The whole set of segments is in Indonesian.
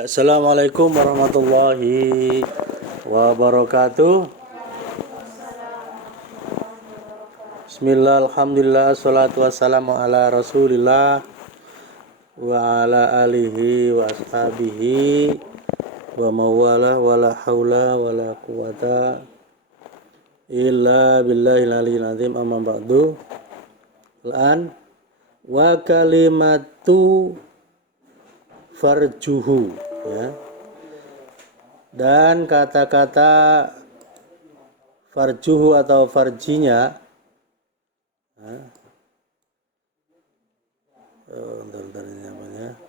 Ya, Assalamualaikum warahmatullahi wabarakatuh. Bismillah, alhamdulillah, salatu wassalamu ala rasulillah wa ala alihi wa ashabihi wa mawala wa la hawla wa la quwata illa billahil aliyyil azim, amma ba'du. Al-an wa kalimatu farjuhu, ya. Dan kata-kata farjuhu atau farjinya, ya. Bentar ini namanya.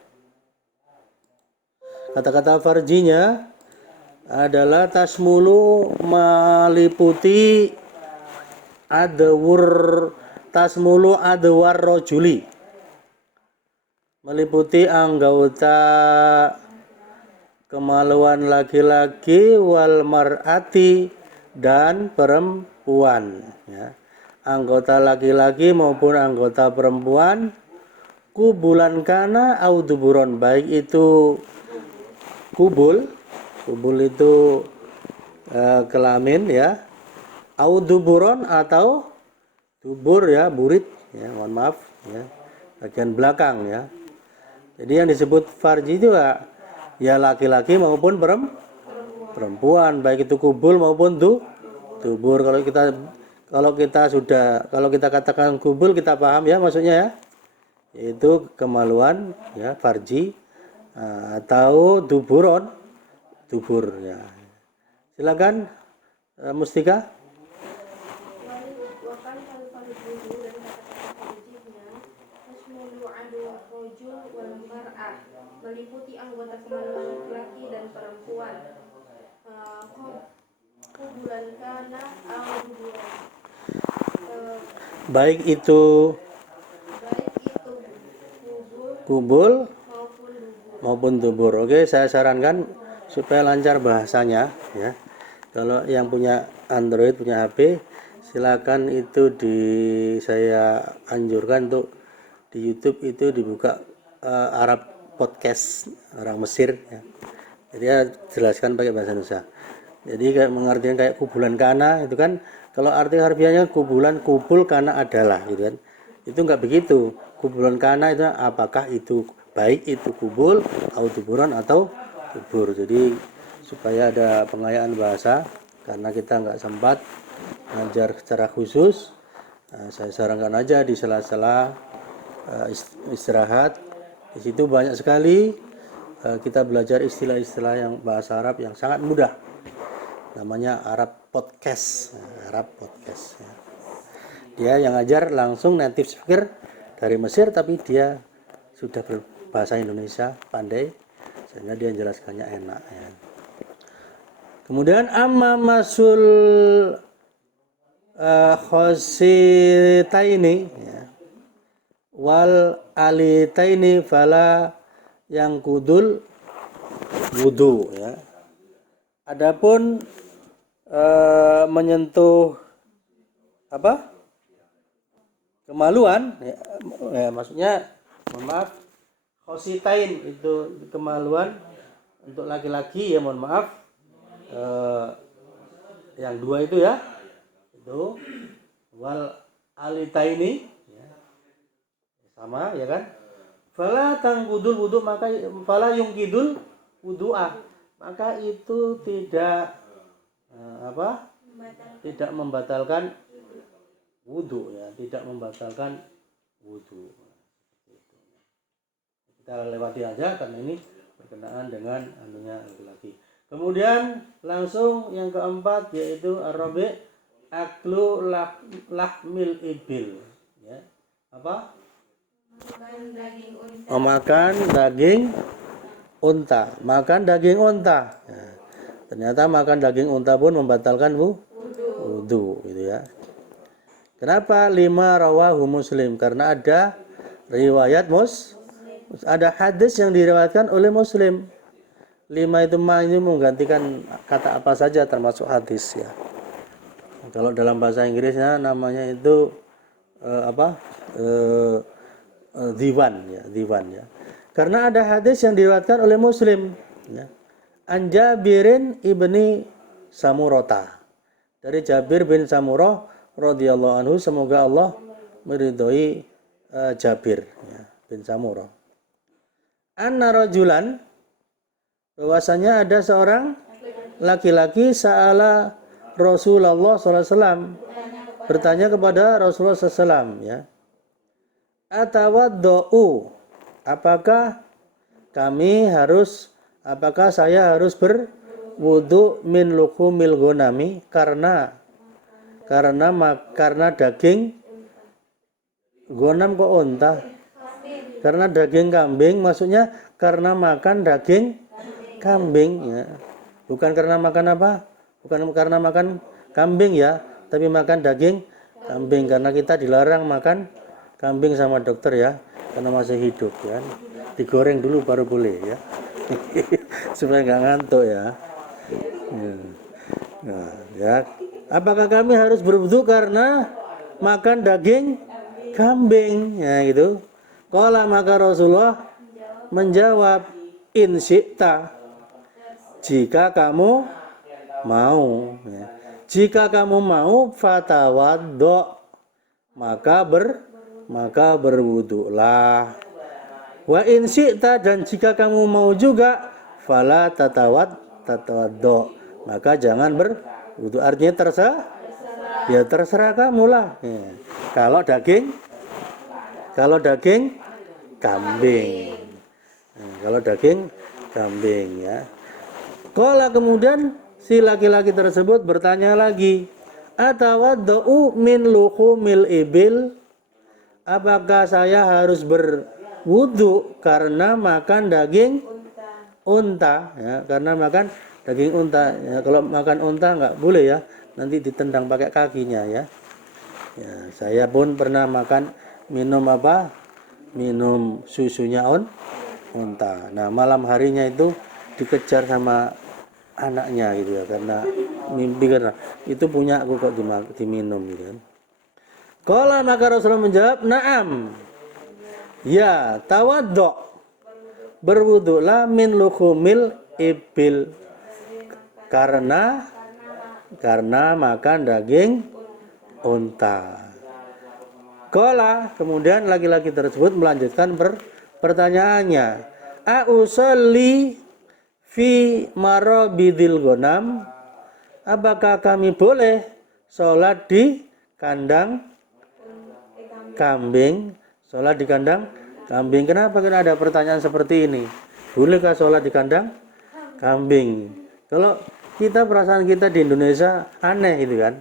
Kata-kata farjinya adalah tasmulu, meliputi tasmulu adwar rojuli, meliputi anggota kemaluan laki-laki, wal mar'ati, dan perempuan, ya. Anggota laki-laki maupun anggota perempuan, kubulan kana au duburon, baik itu kubul itu kelamin, ya, au duburon atau dubur, ya, burit, ya, mohon maaf, ya, bagian belakang, ya. Jadi yang disebut farji itu ya laki-laki maupun perempuan, baik itu kubul maupun dubur. Kalau kita katakan kubul, kita paham, ya, maksudnya, ya, yaitu kemaluan, ya, farji, atau dubur, ya. Silakan Mustika. Meliputi anggota kemaluan laki-laki dan perempuan, kubulan kana au duburan, baik itu kubul maupun dubur. Oke, saya sarankan supaya lancar bahasanya, ya. Kalau yang punya Android, punya HP, silakan itu saya anjurkan untuk di YouTube itu dibuka Arab podcast orang Mesir, ya. Jadi ya jelaskan pakai bahasa Indonesia. Jadi kayak mengartikan kayak kubulan kana itu kan, kalau arti harfiahnya kubul kana adalah, gitu kan. Itu enggak begitu. Kubulan kana itu apakah itu baik itu kubul atau duburan atau dubur. Jadi supaya ada pengayaan bahasa, karena kita enggak sempat ngajar secara khusus, saya sarankan aja di sela-sela istirahat. Di situ banyak sekali kita belajar istilah-istilah yang bahasa Arab yang sangat mudah. Namanya Arab podcast, ya. Dia yang ngajar langsung native speaker dari Mesir, tapi dia sudah berbahasa Indonesia pandai, sehingga dia jelaskannya enak, ya. Kemudian amma masul khositaini, ya, wal alitaini fala yang kudul wudu, ya. Adapun menyentuh kemaluan, ya, maksudnya, mohon maaf, khositain itu kemaluan untuk laki-laki, ya, mohon maaf, yang dua itu, ya, itu wal alitaini, ya, sama, ya kan. Fala tangkudul wudu, maka fala yungkidul wudu'ah, maka itu tidak tidak membatalkan wudu, ya, tidak membatalkan wudu. Kita lewati aja karena ini berkenaan dengan anunya laki-laki. Kemudian langsung yang keempat, yaitu arabi aklu lahmil ibil, ya, apa? Makan daging unta. Makan daging unta. Ya. Ternyata makan daging unta pun membatalkan wudu, gitu, ya. Kenapa? Lima rawahu Muslim, karena ada riwayat ada hadis yang diriwayatkan oleh Muslim. Lima itu ini menggantikan kata apa saja termasuk hadis, ya. Kalau dalam bahasa Inggrisnya namanya itu diwan, ya. Karena ada hadis yang diriwayatkan oleh Muslim. Ya. An Jabirin ibni Samurata. Dari Jabir bin Samurah radhiyallahu anhu, semoga Allah meridhoi Jabir ya, bin Samurah. Anna rajulan, bahwasanya ada seorang laki-laki sa'ala Rasulullah SAW, bertanya kepada Rasulullah SAW ya. Atawaddo'u, apakah saya harus berwudu min luhumil ghanami karena daging ghanam kok unta? Karena daging kambing, maksudnya karena makan daging kambing ya. Bukan karena makan apa? Bukan karena makan kambing ya, tapi makan daging kambing karena kita dilarang makan kambing sama dokter ya, karena masih hidup ya. Digoreng dulu baru boleh ya. Supaya nggak ngantuk ya. Nah, ya. Apakah kami harus berwudu karena makan daging kambing? Ya gitu. Qala, maka Rasulullah menjawab, in syi'ta, jika kamu mau ya. Jika kamu mau, fatawaddo, maka berwudulah. Wa in syi'ta, dan jika kamu mau juga, fala tatawaddo, maka jangan berwudu. Artinya terserah kamu lah ya. Kalau daging kambing. Nah, kalau daging kambing ya. Qala, kemudian si laki-laki tersebut bertanya lagi, atawaddu min luhumil ibil, apakah saya harus berwudu karena makan daging unta ya, karena makan daging unta ya. Kalau makan unta enggak boleh ya, nanti ditendang pakai kakinya ya. Ya, saya pun pernah minum susunya unta. Nah, malam harinya itu dikejar sama anaknya gitu ya, karena mimpi karena itu punya aku kok diminum gitu kan. Qala, maka Rasulullah menjawab, na'am. Ya, tawaddo, berwudulah min luhumil ibil karena makan daging unta. Qala, kemudian laki-laki tersebut melanjutkan pertanyaannya, a usolli fi marabidil ghanam, apakah kami boleh sholat di kandang kambing? Sholat di kandang kambing. Kenapa kena ada pertanyaan seperti ini? Bolehkah sholat di kandang kambing? Kalau kita, perasaan kita di Indonesia aneh gitu kan.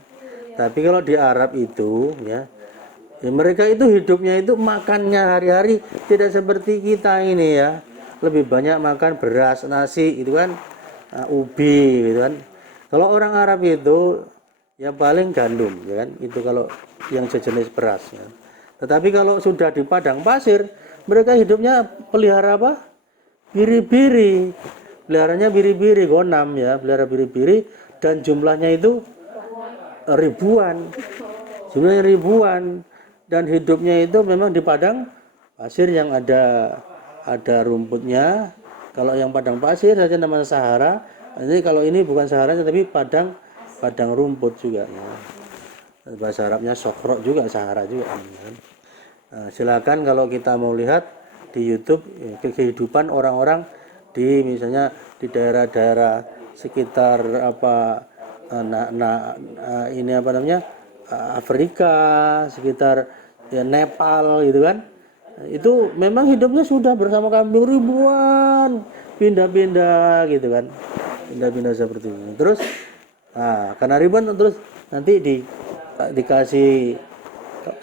Tapi kalau di Arab itu ya, mereka itu hidupnya itu makannya hari-hari tidak seperti kita ini ya. Lebih banyak makan beras, nasi gitu kan, ubi gitu kan. Kalau orang Arab itu ya paling gandum ya kan. Itu kalau yang sejenis beras ya. Tetapi kalau sudah di padang pasir, mereka hidupnya pelihara apa? Biri-biri. Peliharanya biri-biri, ghanam ya, pelihara biri-biri, dan jumlahnya itu ribuan. Jumlahnya ribuan, dan hidupnya itu memang di padang pasir yang ada rumputnya. Kalau yang padang pasir saja namanya Sahara. Jadi kalau ini bukan Sahara tapi padang rumput juga ya. Bahasa Arabnya Sokro juga, Sahara juga. Nah, silakan kalau kita mau lihat di YouTube kehidupan orang-orang di misalnya di daerah-daerah sekitar ini apa namanya, Afrika, sekitar ya Nepal gitu kan. Itu memang hidupnya sudah bersama kambing ribuan, pindah-pindah gitu kan. Pindah-pindah seperti ini. Terus karena ribuan, terus nanti dikasih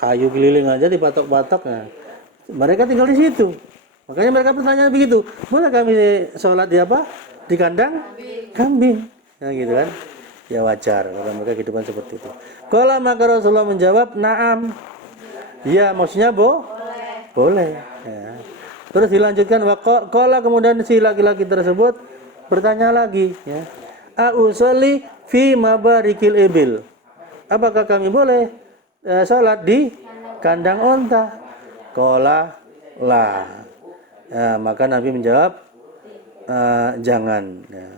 kayu keliling aja, dipatok-patok. Nah, mereka tinggal di situ. Makanya mereka bertanya begitu, boleh kami sholat di apa? Di kandang kambing. Ya gitu kan. Ya wajar kalau mereka kehidupan seperti itu. Qala, maka Rasulullah menjawab, na'am. Ya, maksudnya boleh. Ya. Terus dilanjutkan, qala, kemudian si laki-laki tersebut bertanya lagi ya. A usolli fi mabarikil ibil. Apakah kami boleh sholat di kandang unta? Qala la. Ya, maka Nabi menjawab, jangan. Ya.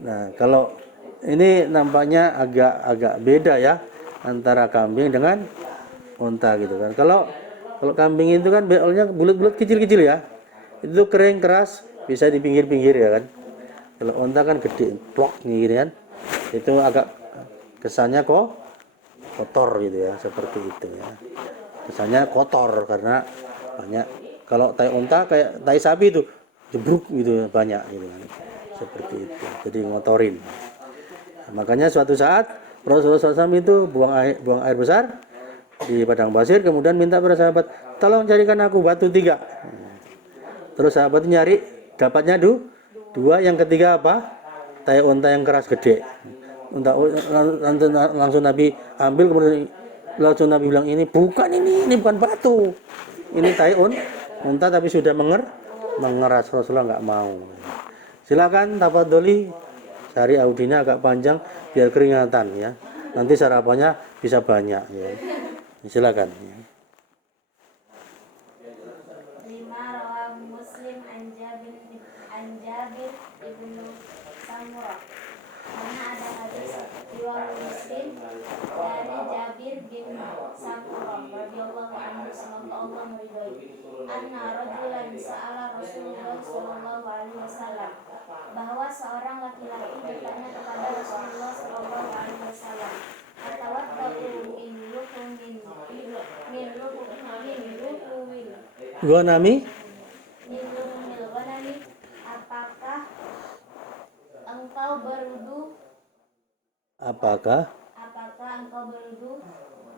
Nah, kalau ini nampaknya agak beda ya antara kambing dengan unta gitu kan. Kalau kambing itu kan beolnya bulat-bulat kecil-kecil ya. Itu kering keras, bisa di pinggir-pinggir ya kan. Kalau unta kan gede, plok gini kan. Itu agak kesannya kok kotor gitu ya, seperti itu ya. Kesannya kotor karena banyak. Kalau tai unta kayak tai sapi itu jebruk gitu banyak gitu kan. Seperti itu. Jadi ngotorin. Makanya suatu saat Rasulullah SAW itu buang air besar di padang pasir, kemudian minta pada sahabat, tolong carikan aku batu 3. Terus sahabat nyari, dapatnya dua, yang ketiga apa? Tai unta yang keras gede. Langsung Nabi ambil, kemudian langsung Nabi bilang ini bukan batu, ini tai unta tapi sudah mengeras. Rasulullah nggak mau. Silakan tafadholi, cari audinya agak panjang biar keringatan ya. Nanti sarapannya bisa banyak ya. Silakan. Lima rawah Muslim an Jabir ibnu Samurah. Karena ada hadis riwayat Muslim dari Jabir bin Samurah radhiyallahu anhu sallallahu meridhoi anna rajulan sa'ala Rasulullah sallallahu alaihi wasallam, bahwa seorang laki-laki bertanya kepada Rasulullah sallallahu alaihi wasallam, Ghanami, apakah engkau berwudu apakah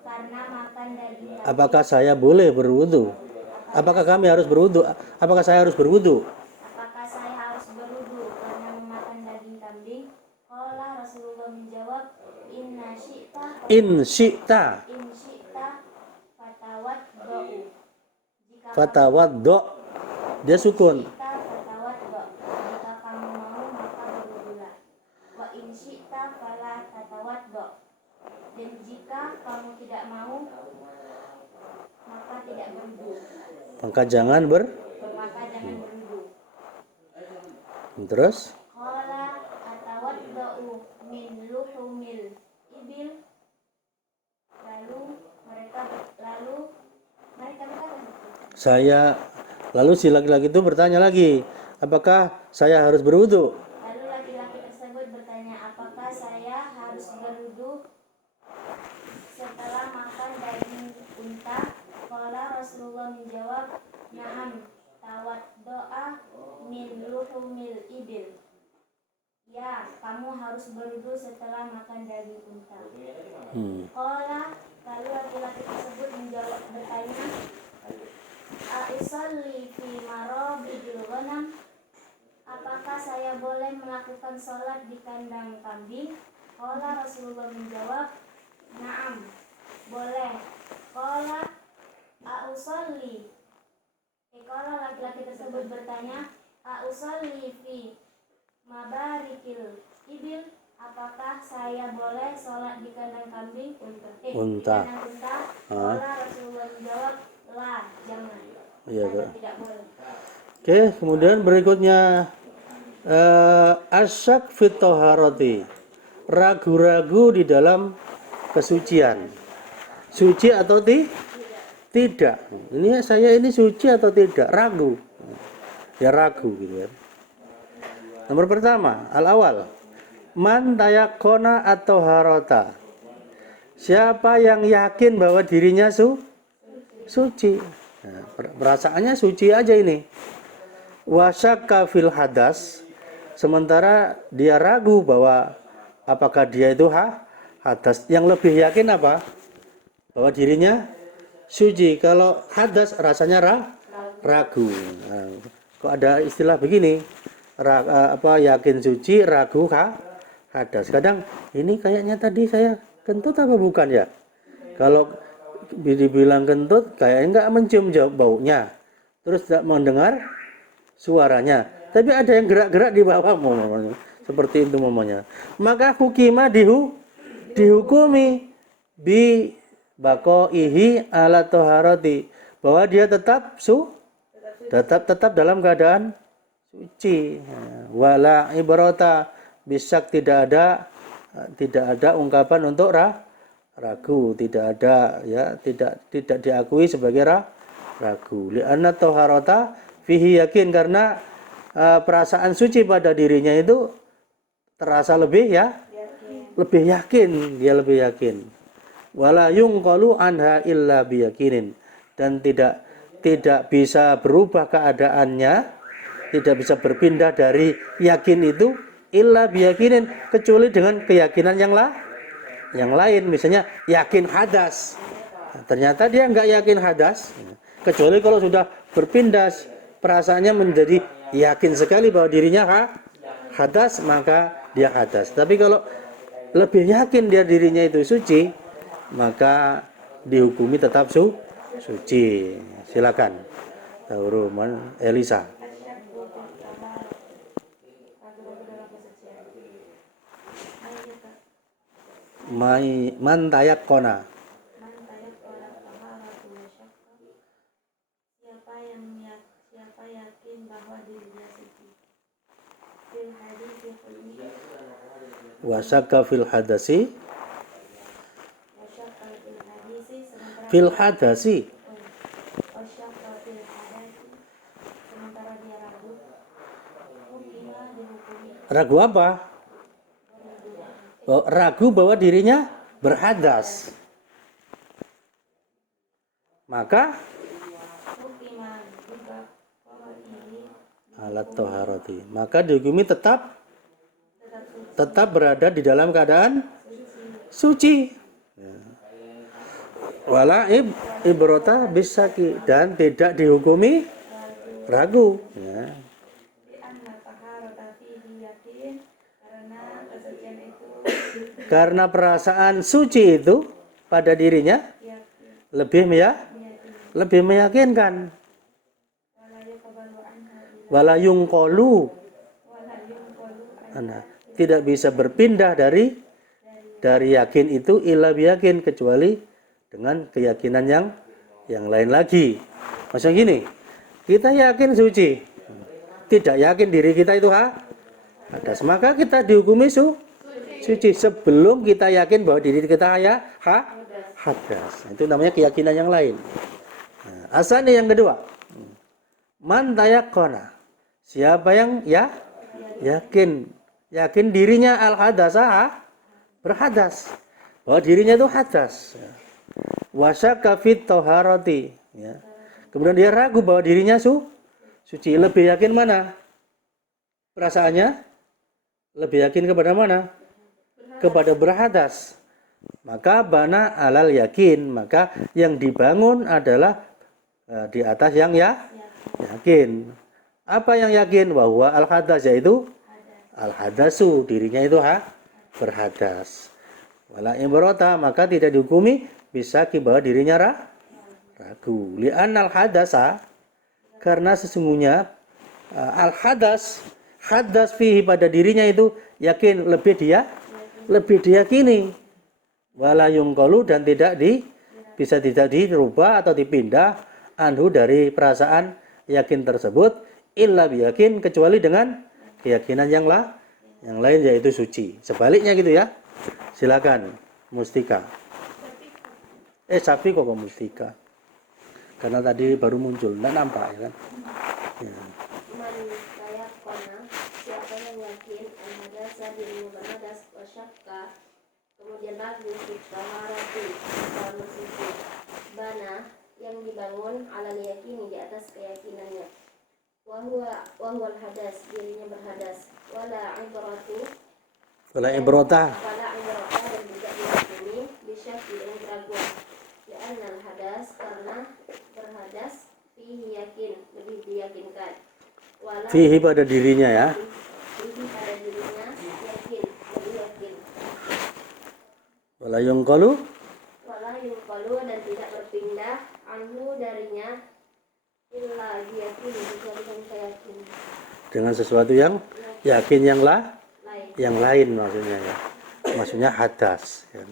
karena makan daging kambing? apakah saya boleh berwudu? Apakah kami harus berwudu? Apakah saya harus berwudu? Apakah saya harus berwudu karena memakan daging kambing? Qala Rasulullah menjawab, In syi'ta fatawaddo. Dia sukun. Jika kamu mau maka berwudulah. Wa in syi'ta fala tatawaddo. Dan jika kamu tidak mau maka tidak berwudu. Maka jangan berwudu. Terus? Qala atawaddo min luhumil ibil. Lalu mereka Lalu si laki-laki itu bertanya lagi, apakah saya harus berwudu? Lalu laki-laki tersebut bertanya, apakah saya harus berwudu setelah makan daging unta? Qala Rasulullah menjawab, na'am, tawaddo'a min luhumil ibil. Ya, kamu harus berwudu setelah makan daging unta. Qala, lalu laki-laki tersebut bertanya, A'usalli fi marabidil ghanam. Apakah saya boleh melakukan sholat di kandang kambing? Qala Rasulullah menjawab, na'am, boleh. Qala a'usalli. Qala laki-laki tersebut bertanya, a'usalli fi mabarikil ibil. Apakah saya boleh sholat di kandang kambing? Di kandang unta? Qala Rasulullah menjawab, la, jangan. Iya, Tidak boleh. Oke, kemudian berikutnya asyak fit thaharati. Ragu-ragu di dalam kesucian. Suci atau tidak? Ini suci atau tidak? Ragu. Ya ragu gitu ya. Nomor pertama, al-awal. Man tayakkona atau harota. Siapa yang yakin bahwa dirinya suci? Nah, perasaannya suci aja ini. Wasyakka fil hadas. Sementara dia ragu bahwa apakah dia itu hadas. Yang lebih yakin apa? Bahwa dirinya suci. Kalau hadas rasanya ragu. Nah, kok ada istilah begini? Yakin suci, ragu hadas. Kadang ini kayaknya tadi saya kentut apa bukan ya? Kalau dibilang kentut kayaknya enggak mencium baunya, terus tidak mendengar suaranya, tapi ada yang gerak-gerak di bawah, seperti itu momenya. Maka hukima dihukumi bi bakoihi ala toharoti, bahwa dia tetap dalam keadaan suci. Wala ibrata bisak, tidak ada ungkapan untuk ragu, tidak ada ya, tidak diakui sebagai ragu. Li'anna taharata fihi yakin, karena perasaan suci pada dirinya itu terasa lebih yakin, dia lebih yakin. Wala yunqalu anha illa biyakinin, dan tidak bisa berubah keadaannya, tidak bisa berpindah dari yakin itu illa biyakinin, kecuali dengan keyakinan yang lain. Misalnya yakin hadas, nah, ternyata dia enggak yakin hadas, kecuali kalau sudah berpindah perasaannya menjadi yakin sekali bahwa dirinya hadas, maka dia hadas. Tapi kalau lebih yakin dia dirinya itu suci, maka dihukumi tetap suci. Silakan. Tauruman Elisa. Man tayakkona. Siapa yakin bahwa dirinya suci. Fil hadis Wasaka fil hadasi. wasyakka fil hadisi, Fil hadasi. wasyakka fil hadisi, sementara dia ragu, hukima dihukumi. Ragu apa? Oh, ragu bahwa dirinya berhadas. Maka Hukima juga bahwa ini alat toharoti, maka dihukumi tetap tetap suci. berada di dalam keadaan suci. Ya. Wala ibrota bisaki, dan tidak dihukumi ragu. Ya. Anna taharata fihi yakin, karena kesucian itu Karena perasaan suci itu pada dirinya yakin, lebih meyakini. lebih meyakinkan. Wala yuqbalu anha illa Wala yungqolu, wala yunqalu nah, tidak bisa berpindah dari yakin itu illa biyakin, kecuali dengan keyakinan yang lain lagi. Maksudnya gini, kita yakin suci, tidak yakin diri kita itu hadas, maka kita dihukumi suci sebelum kita yakin bahwa diri kita hadas. Itu namanya keyakinan yang lain. Nah, asalnya yang kedua, man tayakkona, siapa yang yakin dirinya al-hadasa, berhadas, bahwa dirinya itu hadas. Wasyaka fit taharati, ya. Kemudian dia ragu bahwa dirinya suci. Lebih yakin mana? Perasaannya lebih yakin kepada mana? Kepada berhadas. Maka bana alal yakin, maka yang dibangun adalah di atas yang yakin. Apa yang yakin? Bahwa al-hadas, yaitu al-hadasu, dirinya itu berhadas. Wala ibrata, maka tidak dihukumi bisa bahwa dirinya ragu. Li'an al-hadasa, karena sesungguhnya al-hadas, hadas fihi, pada dirinya itu yakin, lebih diyakini. Wala yungqalu, dan tidak dirubah atau dipindah anhu, dari perasaan yakin tersebut, illa biyakin, kecuali dengan keyakinan yang lain, yaitu suci. Sebaliknya gitu ya. Silakan Mustika. Safi kok Mustika. Karena tadi baru muncul, enggak nampak ya kan? Ya. Man tayakkona, siapa yang yakin al-hadasa, dirinya berhadas, wasyakka, kemudian ragu fit taharati, dalam suci. Bana, yang dibangun alal yakini, di atas keyakinannya. Wahwa al-hadas, dirinya berhadas. Wala ibrata, dan tidak dihukumi bisyaki, dengan keraguan. Li'anna al-hadas, karena berhadas, fihi yakin, lebih diyakinkan. Wala Fihi, pada dirinya ya. fihi, pada dirinya yakin, lebih yakin. Wala yungqalu, Dan tidak berpindah anhu, darinya, illa yakin, kecuali dengan keyakinan dengan sesuatu yang yakin yang lain maksudnya ya. Maksudnya hadas ya.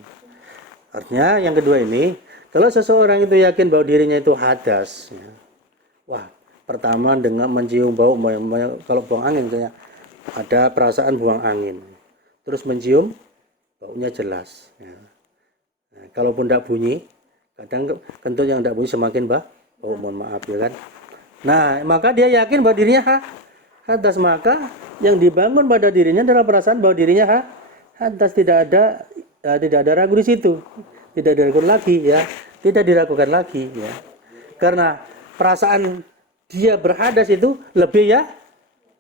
Artinya yang kedua ini, kalau seseorang itu yakin bahwa dirinya itu hadas ya, wah, Pertama dengan mencium bau, kalau buang angin misalnya ada perasaan buang angin, terus mencium baunya jelas. Ya. Nah, kalaupun tidak bunyi, kadang kentut yang tidak bunyi semakin bau, mohon maaf ya kan. Nah, maka dia yakin bahwa dirinya hadas, maka yang dibangun pada dirinya adalah perasaan bahwa dirinya hadas, tidak ada ragu di situ, tidak diragukan lagi ya, tidak diragukan lagi ya. Karena perasaan dia berhadas itu lebih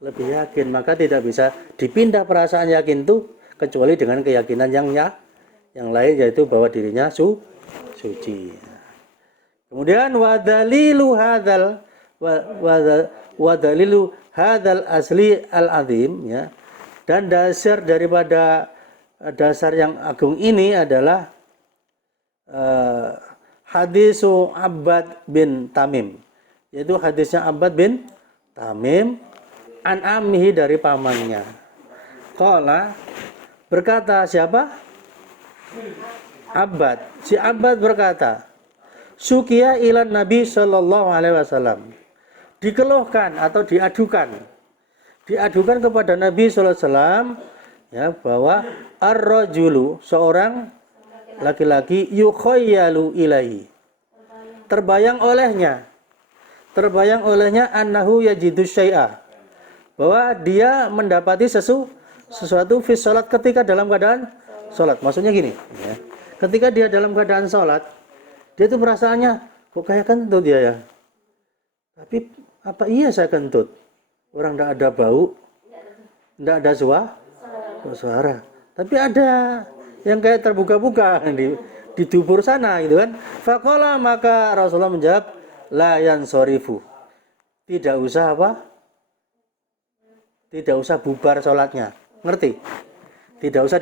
yakin, maka tidak bisa dipindah perasaan yakin itu kecuali dengan keyakinan yang lain, yaitu bahwa dirinya suci. Kemudian wadalilu hadzal asli al-azim ya. Dan dasar daripada dasar yang agung ini adalah hadisu Abbad bin Tamim, yaitu hadisnya Abbad bin Tamim an ammihi, dari pamannya. Qala, berkata siapa? Abbad. Si Abbad berkata, sukiya ilan Nabi sallallahu alaihi wasallam. Dikeluhkan atau diadukan kepada Nabi sallallahu alaihi wasallam ya, bahwa ar-rajulu, seorang laki-laki, yukhayyalu ilaihi, terbayang olehnya annahu yajidu syai'a, bahwa dia mendapati sesuatu fi salat, ketika dalam keadaan salat. Maksudnya gini ya, ketika dia dalam keadaan salat, dia itu perasaannya kok kayak kentut ya, tapi apa iya saya kentut? Orang tidak ada bau, tidak ada suara, tapi ada yang kayak terbuka-buka di dubur sana gitu kan. Faqala, maka Rasulullah menjawab, la yansorifu, tidak usah bubar sholatnya. Ngerti? Tidak usah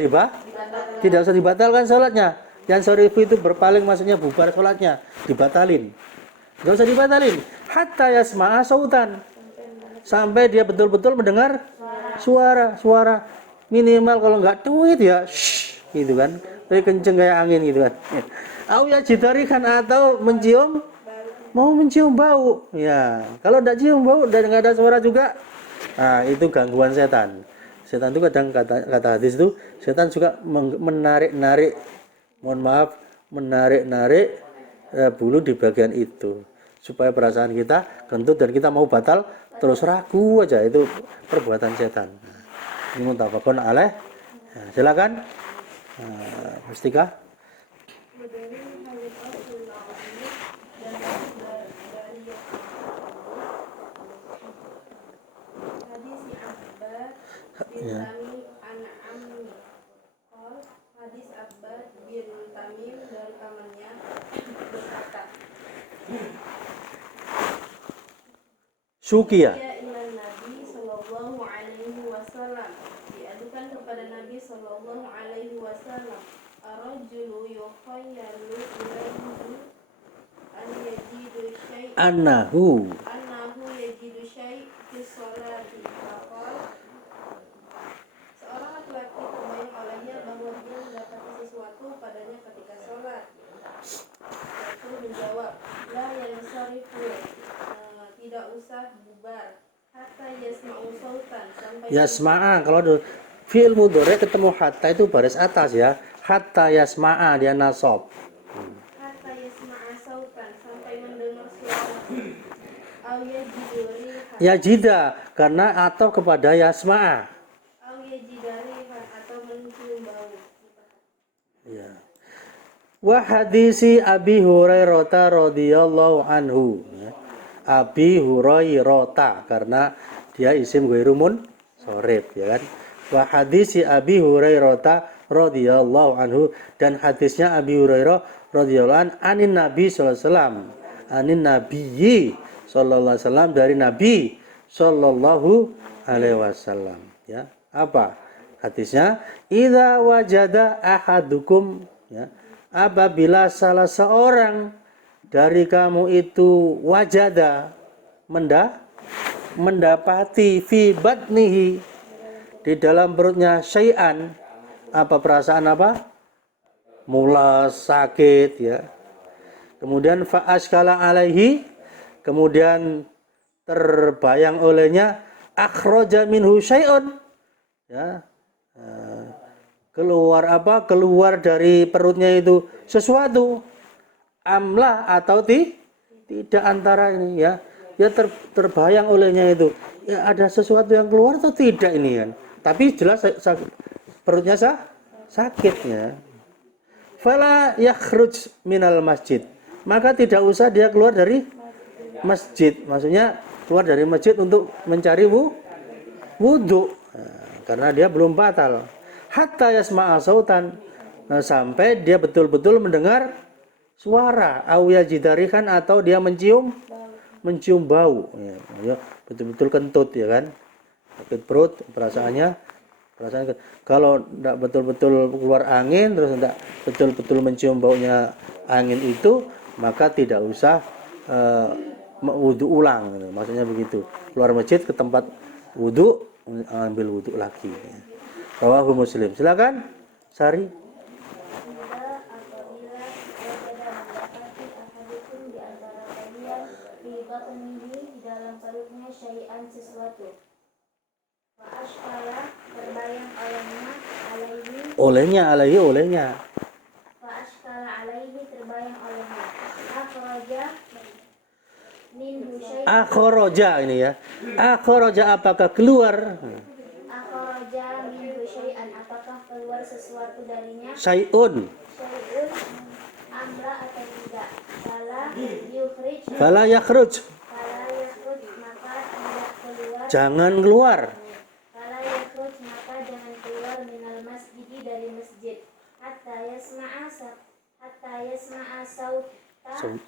dibatalkan sholatnya. Yansorifu itu berpaling, maksudnya bubar sholatnya, dibatalin. Tidak usah dibatalin. Hatta yasma'a sautan, sampai dia betul-betul mendengar suara. Minimal kalau nggak tuit ya gitu kan, tapi kenceng kayak angin gitu kan. Au ya jidarikan, atau mencium bau ya. Kalau tidak cium bau dan nggak ada suara juga, nah itu gangguan setan. Setan itu kadang, kata hadis itu, setan juga menarik bulu di bagian itu, supaya perasaan kita kentut dan kita mau batal terus ragu aja. Itu perbuatan setan. Ini muttafaqun alaih. Nah, silakan Mustika. Ya. Hadis Abbad bin Tamim dari pamannya berkata, Sukiya, ilan Nabi sallallahu alaihi wasallam, diadukan kepada Nabi sallallahu alaihi wasallam, ar-rajulu yukhayyalu ilaihi an yajidu syai' annahu yajidu syai' fi sholati. Faqala, seorang laki-laki terbayang olehnya bahwa dia mendapati sesuatu padanya ketika sholat. Rasul menjawab, la yansarifu, tidak usah bubar, hatta yasma'u sautan, sampai yasma'a. Kalau fi'il mudhari ketemu hatta itu baris atas ya, hatta yasma'a, dia nasab. hatta yasma'a sautan, sampai mendengar suara. Au yajidu rihan, Yajida, karena atau kepada yasma'a. au yajidu rihan, atau mencium bau. Ya. Wa hadisi Abi Hurairah radhiyallahu anhu. Abi Hurairah, karena dia isim ghairu munsharif ya kan. Wa hadisi Abi Hurairah radhiyallahu anhu, dan hadisnya Abi Hurairah radhiyallahu anin Nabi sallallahu alaihi wasallam, anin Nabiyyi sallallahu alaihi wasallam, dari Nabi sallallahu alaihi wasallam ya. Apa hadisnya? Idza wajada ahadukum ya, apabila salah seorang dari kamu itu wajada, mendapati fi batnihi, di dalam perutnya, syai'an, apa perasaan apa? Mulas, sakit ya. Kemudian fa askala alaihi, kemudian terbayang olehnya akhraja minhu syai'un, ya, keluar dari perutnya itu sesuatu, amlah atau tidak antara ini, ya terbayang olehnya itu ya ada sesuatu yang keluar atau tidak ini kan, tapi jelas perutnya sakitnya. Fala yakhruj minal masjid, maka tidak usah dia keluar dari masjid, maksudnya keluar dari masjid untuk mencari wudhu, karena dia belum batal. Hatta yasma'a sautan, sampai dia betul-betul mendengar suara, au yajidarihan, atau dia mencium bau, ya betul-betul kentut, ya kan, sakit perut, perasaan kalau tidak betul-betul keluar angin, terus tidak betul-betul mencium baunya angin itu, maka tidak usah wudhu ulang, gitu. Maksudnya begitu, keluar masjid ke tempat wudhu, ambil wudhu lagi. Rawahu Muslim. Silakan Sari. Apabila mendapati ahadukum di antara kalian di dalam perutnya syai'an sesuatu, wa ashkala terbayang olehnya terbayang olehnya akhraja ini ya, akhraja apakah keluar, akhraja minhu syai'an apakah keluar sesuatu darinya, syai'un amla atau tidak, fala yakhruj, maka tidak keluar, jangan keluar, fala yakhruj maka jangan keluar minal masjid dari masjid, hatta yasma'a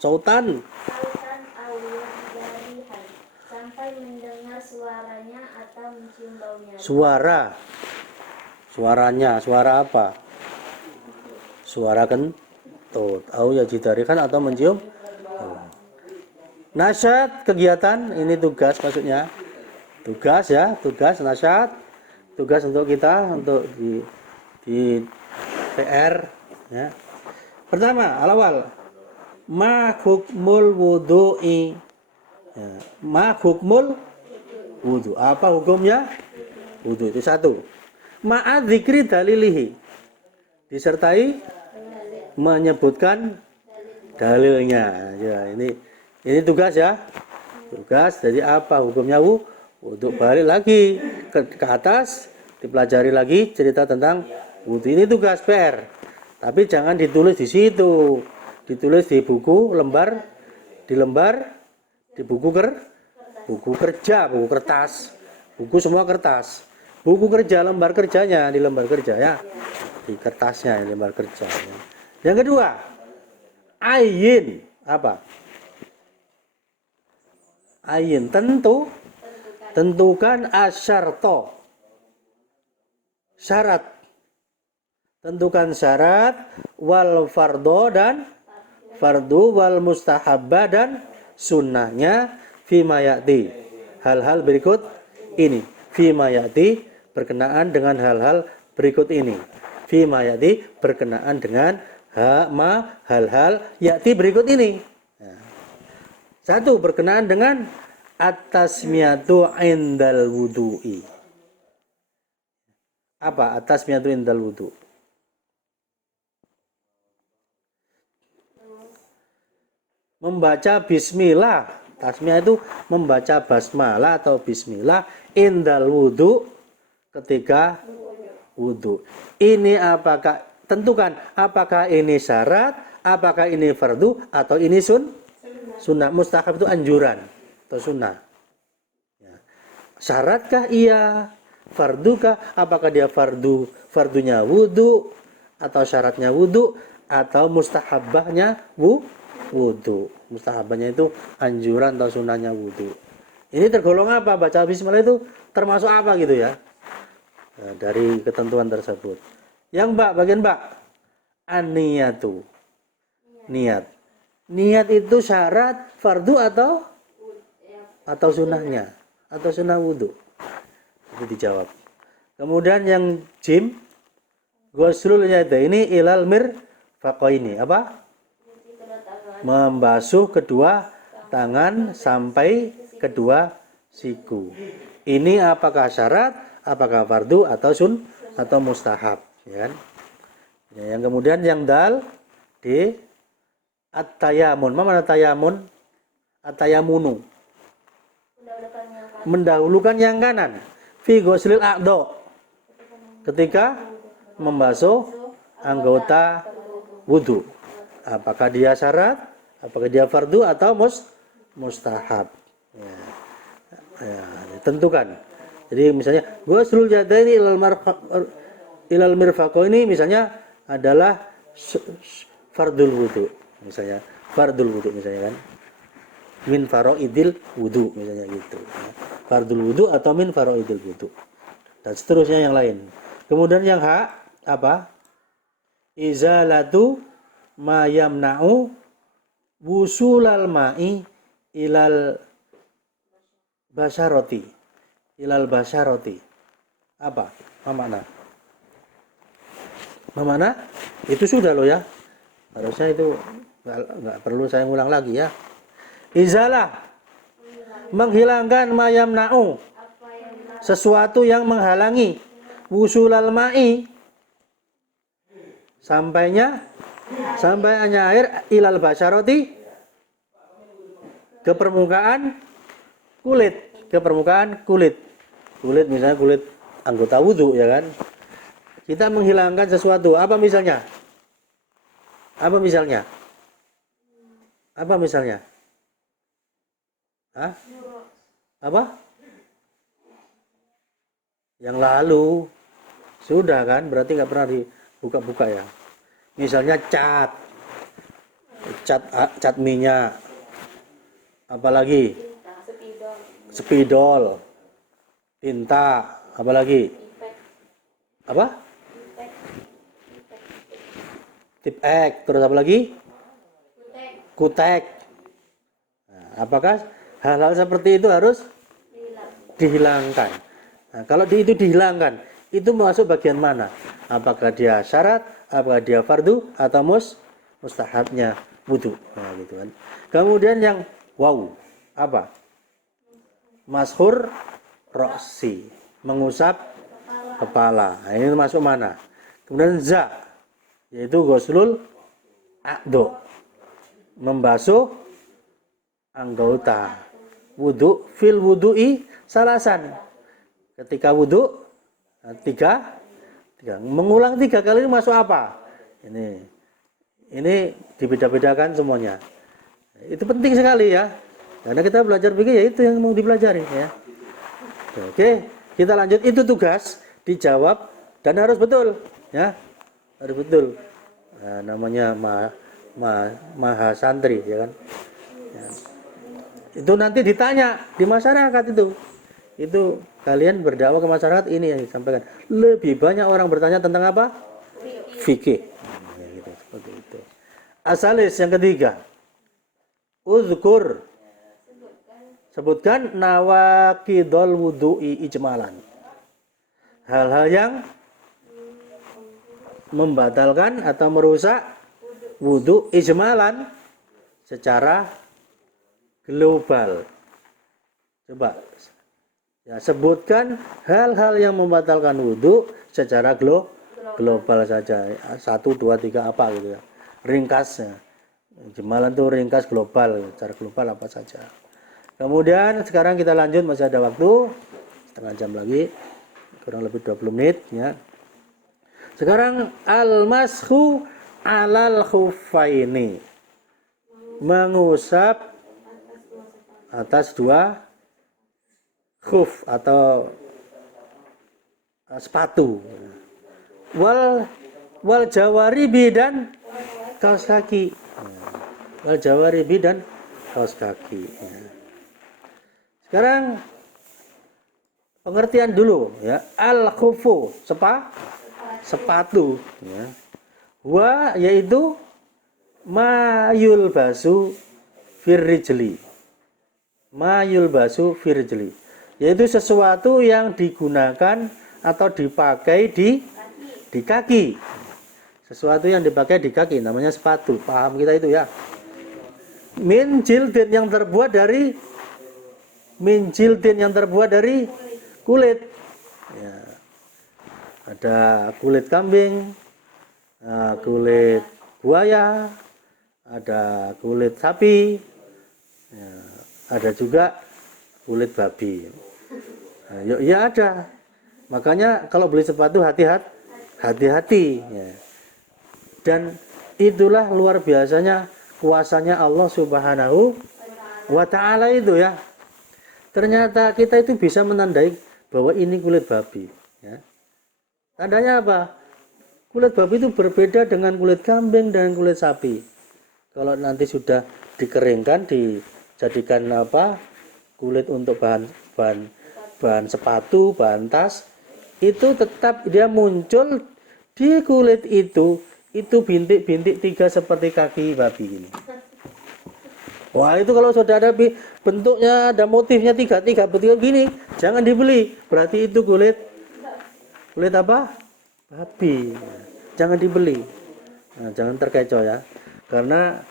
sautan au yajarihan, sampai mendengar suaranya atau mencium baunya. Suara apa? Suara kentut, au yajidarihan, atau mencium. Nasyad, kegiatan, ini tugas maksudnya. Tugas ya, tugas nasyad, tugas untuk kita, untuk di PR ya. Pertama, al-awal, ma hukmul wudu'i. Ya, ma hukmul wudu. Apa hukumnya wudu? Itu satu. Ma'a dzikri dalilihi, disertai menyebutkan dalilnya. Ya, ini tugas ya. Tugas. Jadi apa hukumnya wudu? Balik lagi ke atas, dipelajari lagi cerita tentang wudu. Ini tugas PR. Tapi jangan ditulis di situ. Ditulis di buku di buku kerja, buku kertas. Buku semua kertas. Buku kerja, lembar kerjanya di lembar kerja ya. Di kertasnya, di lembar kerja. Ya. Yang kedua, ayin. Apa? Ayin, tentukan asyarto, syarat. Tentukan syarat, wal fardo dan fardu, wal mustahabba dan sunnahnya, fima ya'ti, hal-hal berikut ini. Fima ya'ti, berkenaan dengan hal-hal berikut ini. Fima ya'ti, berkenaan dengan hal-hal ya'ti berikut ini. Satu, berkenaan dengan at-tasmiyatu indal wudu'i. Apa at-tasmiyatu indal wudu'? Membaca bismillah. Tasmiyah itu membaca basmalah atau bismillah indal wudu, ketika wudu. Ini apakah, tentukan apakah ini syarat, apakah ini fardu, atau ini sunnah. Mustahab itu anjuran atau sunnah. Ya. Syaratkah iya? Fardukah? Apakah dia fardunya wudu, atau syaratnya wudu, atau mustahabahnya wudu. Mustahabahnya itu anjuran atau sunnahnya wudu. Ini tergolong apa? Baca bismillah itu termasuk apa gitu ya? Nah, dari ketentuan tersebut. Yang bagian an-niyatu. Niat itu syarat fardu atau sunnahnya, atau sunnah wudu. Itu dijawab. Kemudian yang jim, ghuslul yadaini ilal mirfaqaini. Apa? Membasuh kedua tangan sampai kedua siku. Ini apakah syarat, apakah fardu atau mustahab, ya kan? Ya, yang kemudian yang dal di at-tayamun. Mana tayamun? At-tayamunu. Mendahulukan yang kanan. Fi ghuslil a'dha. Ketika membasuh anggota wudu. Apakah dia syarat, apakah dia fardu atau mustahab. Ya, tentukan. Jadi misalnya ghuslul yadaini ilal mirfaqo ini misalnya adalah fardul wudu. Misalnya fardul wudu misalnya kan. Min faraidil wudu misalnya gitu. Fardul wudu atau min faraidil wudu. Dan seterusnya yang lain. Kemudian yang hak apa? Izalatu ma yamna'u wusulal ma'i ilal basyarati. Ilal basyarati. Apa? Mana? Mana? Itu sudah loh ya. Harusnya itu enggak perlu saya ngulang lagi ya. Izalah menghilangkan ma yamna'u sesuatu yang menghalangi wusulal ma'i sampainya air ilal basyarati ke permukaan kulit misalnya kulit anggota wudu ya kan. Kita menghilangkan sesuatu, apa misalnya? Hah? Apa? Yang lalu sudah kan, berarti nggak pernah dibuka-buka ya. Misalnya cat minyak, apalagi spidol, tinta, apalagi apa? Tip ek, terus apa lagi? Kutek. Nah, apakah hal-hal seperti itu harus dihilangkan? Nah, kalau itu dihilangkan, itu masuk bagian mana? Apakah dia syarat, apakah dia fardu atau mustahabnya wudu? Nah, gitu kan. Kemudian yang apa? Mashur roksi, mengusap kepala. Nah, ini masuk mana? Kemudian yaitu ghuslul a'dha, membasuh anggota wudu fil wudu'i salasan. Ketika wudu tiga mengulang 3 kali ini masuk apa? Ini dibeda-bedakan semuanya. Itu penting sekali ya. Karena kita belajar fikih ya itu yang mau dipelajari ya. Oke, kita lanjut. Itu tugas dijawab dan harus betul ya. Harus betul. Nah, namanya maha santri ya kan. Ya. Itu nanti ditanya di masyarakat itu. Itu kalian berdakwah ke masyarakat, ini yang disampaikan. Lebih banyak orang bertanya tentang apa? Fikih. Nah, gitu, seperti itu. Asalis yang ketiga. Uzkur. Sebutkan nawaqidul wudu'i ijmalan. Hal-hal yang membatalkan atau merusak wudu ijmalan secara global. Coba ya, sebutkan hal-hal yang membatalkan wudu secara global saja. 1, 2, 3 apa gitu ya. Ringkasnya. Ijmalan itu ringkas global, secara global apa saja. Kemudian sekarang kita lanjut, masih ada waktu setengah jam lagi, kurang lebih 20 menit ya. Sekarang al-mashu alal khuffaini, mengusap atas 2 khuf atau sepatu. Wal jawaribi dan kaos kaki. Wal jawaribi dan kaos kaki. Sekarang pengertian dulu ya. Al khufu sepatu ya. Wa yaitu mayul basu firrijli. Mayul basu firrijli, yaitu sesuatu yang digunakan atau dipakai di kaki. Sesuatu yang dipakai di kaki namanya sepatu. Paham kita itu ya. Min jildin, yang terbuat dari min jildin yang terbuat dari kulit. Ya. Ada kulit kambing, kulit buaya, ada kulit sapi, ya, ada juga kulit babi. Nah, ya ada. Makanya kalau beli sepatu hati-hati. Ya. Dan itulah luar biasanya kuasanya Allah Subhanahu wa Ta'ala itu ya. Ternyata kita itu bisa menandai bahwa ini kulit babi. Ya. Tandanya apa? Kulit babi itu berbeda dengan kulit kambing dan kulit sapi. Kalau nanti sudah dikeringkan, dijadikan kulit untuk bahan sepatu, bahan tas, itu tetap dia muncul di kulit itu bintik-bintik 3 seperti kaki babi ini. Wah, itu kalau sudah ada bentuknya, ada motifnya 3 bentuk gini, jangan dibeli. Berarti itu kulit apa? Babi. Jangan dibeli. Nah, jangan terkecoh ya. Karena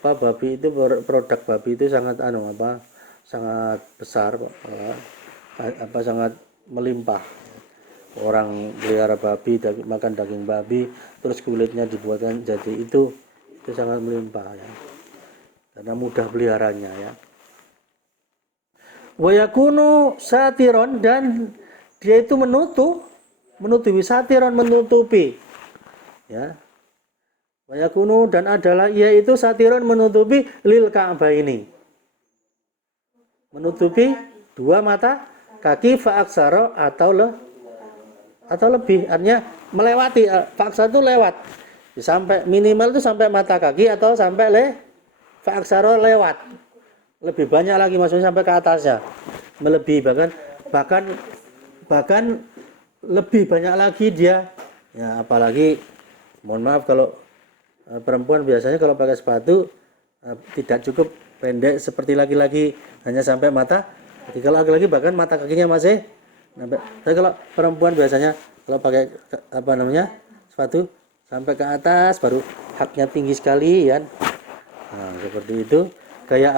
babi itu, produk babi itu sangat sangat besar, sangat melimpah. Orang pelihara babi, makan daging babi, terus kulitnya dibuatkan jadi itu sangat melimpah ya. Karena mudah peliharanya ya. Wa yakunu satiron, dan dia itu menutupi satiron, menutupi ya. Wa yakunu, dan adalah ia itu satiron, menutupi lil Ka'bah ini, menutupi 2 mata kaki fa'aksaro atau lebih, artinya melewati. Fa'aksaro itu lewat, sampai minimal itu sampai mata kaki atau sampai fa'aksaro lewat, lebih banyak lagi, maksudnya sampai ke atasnya, melebihi, bahkan lebih banyak lagi dia ya. Apalagi mohon maaf, kalau perempuan biasanya kalau pakai sepatu tidak cukup pendek seperti laki-laki, hanya sampai mata. Kalau laki-laki bahkan mata kakinya masih sampai. Tapi kalau perempuan biasanya kalau pakai sepatu sampai ke atas, baru haknya tinggi sekali ya. Nah, seperti itu, kayak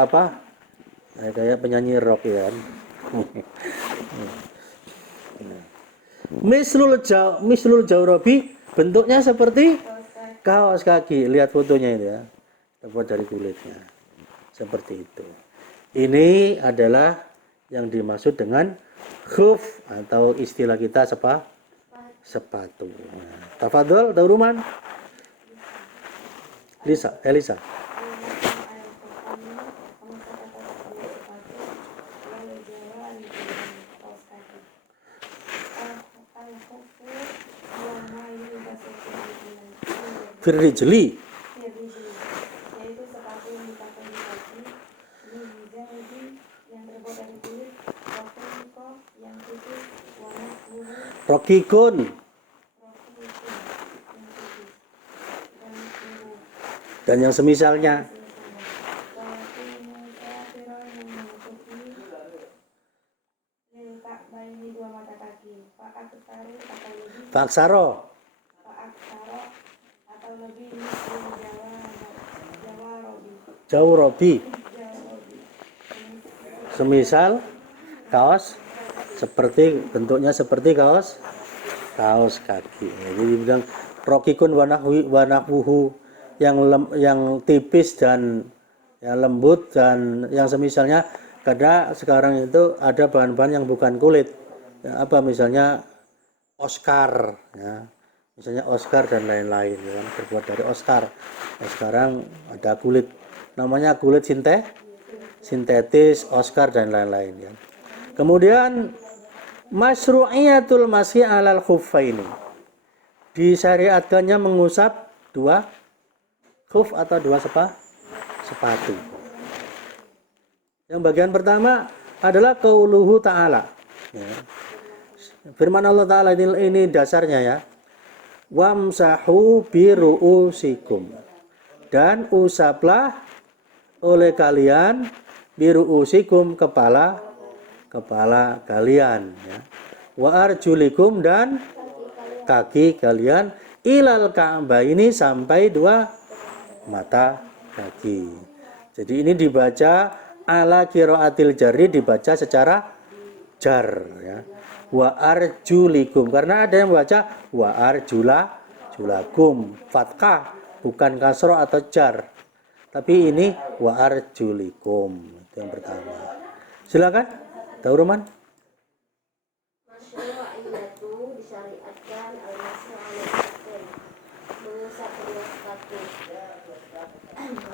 kayak penyanyi rock ya. Mislul jawrobi, bentuknya seperti kaos kaki. Lihat fotonya itu ya, terbuat dari kulitnya seperti itu. Ini adalah yang dimaksud dengan khuf, atau istilah kita sepatu. Nah, tafadhol Dauruman. Elisa. Firrijli, yaitu sepatu yang dipakai di kaki, yang terbuat dari kulit, yang tipis, warna biru, rokikun, dan yang semisalnya. Faksaro atau lebih jauh robi, semisal kaos, seperti bentuknya seperti kaos kaki. Jadi dibilang rokikun wanahwuhu, yang tipis dan yang lembut dan yang semisalnya. Karena sekarang itu ada bahan-bahan yang bukan kulit ya, misalnya Oscar ya, misalnya Oscar dan lain-lain ya, terbuat dari Oscar. Nah, sekarang ada kulit, namanya kulit sintetis, Oscar dan lain-lain ya. Kemudian masyru'iyatul masih alal khuffaini, disyariatkannya mengusap 2 khuf atau 2 sepatu. Yang bagian pertama adalah qauluhu ta'ala ya. Firman Allah Ta'ala ini dasarnya ya. Wamsahu biru'usikum, dan usaplah oleh kalian biru'usikum, kepala kalian ya. Wa arjulikum, dan kaki kalian, ilal Ka'bah ini, sampai 2 mata kaki. Jadi ini dibaca ala qiraatil jarri dibaca secara jar ya. Wa arjulikum karena ada yang baca wa arjulakum fathah bukan kasroh atau jar. Tapi ini wa arjulikum itu yang pertama. Silakan, Dauruman. Masyru'iyatu disyariatkan al-masru'iyatun mengusap kedua sepatu.